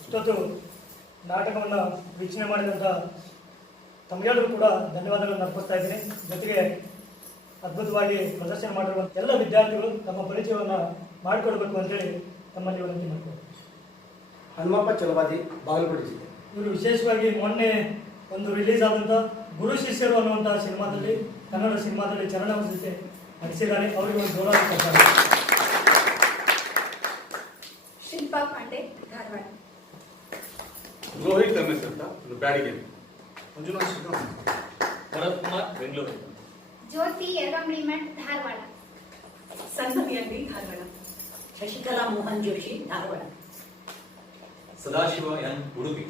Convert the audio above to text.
ಇಷ್ಟೊತ್ತು ನಾಟಕವನ್ನು ವೀಕ್ಷಣೆ ಮಾಡಿದಂಥ ತಮಗೆಲ್ಲರೂ ಕೂಡ ಧನ್ಯವಾದಗಳನ್ನು ಅರ್ಪಿಸ್ತಾ ಇದ್ದೀನಿ. ಜೊತೆಗೆ ಅದ್ಭುತವಾಗಿ ಪ್ರದರ್ಶನ ಮಾಡಿರುವ ಎಲ್ಲ ವಿದ್ಯಾರ್ಥಿಗಳು ತಮ್ಮ ಪರಿಚಯವನ್ನು ಮಾಡಿಕೊಡ್ಬೇಕು ಅಂತೇಳಿ ತಮ್ಮಲ್ಲಿ ವಿನಂತಿ ಮಾಡ್ತಾರೆ. ಹನುಮಪ್ಪ ಚಲವಾದಿ, ಬಾಗಲಕೋಟೆ ಜಿಲ್ಲೆ. ಇವರು ವಿಶೇಷವಾಗಿ ಮೊನ್ನೆ ಒಂದು ರಿಲೀಸ್ ಆದಂಥ ಗುರು ಶಿಷ್ಯರು ಅನ್ನುವಂಥ ಸಿನಿಮಾದಲ್ಲಿ, ಕನ್ನಡ ಸಿನಿಮಾದಲ್ಲಿ ಚರಣದ ಜೊತೆ ನಟಿಸಿದ್ದಾರೆ. ಅವರಿಗೆ ಒಂದು ಗೌರವ ಕೊಡ್ತಾರೆ. ಶಿಲ್ಪಾ ಪಾಂಡೆ, ಧಾರವಾಡ. ರೋಹಿತ್ ರಮೇಶ್ ಅಂತ ಬ್ಯಾಡಿಗೆ. ಮಂಜುನಾಥ್ ಶ್ರೀಕಾಂತ್, ಭರತ್ ಕುಮಾರ್, ಬೆಂಗಳೂರು. ಜ್ಯೋತಿ ಯರಮಳಿಮಠ್, ಧಾರವಾಡ. ಸಂಸದಿಯಲ್ಲಿ ಧಾರವಾಡ. ಶಶಿಕಲಾ ಮೋಹನ್ ಜೋಶಿ, ಧಾರವಾಡ. ಸದಾಶಿವ ಎನ್, ಉಡುಪಿ.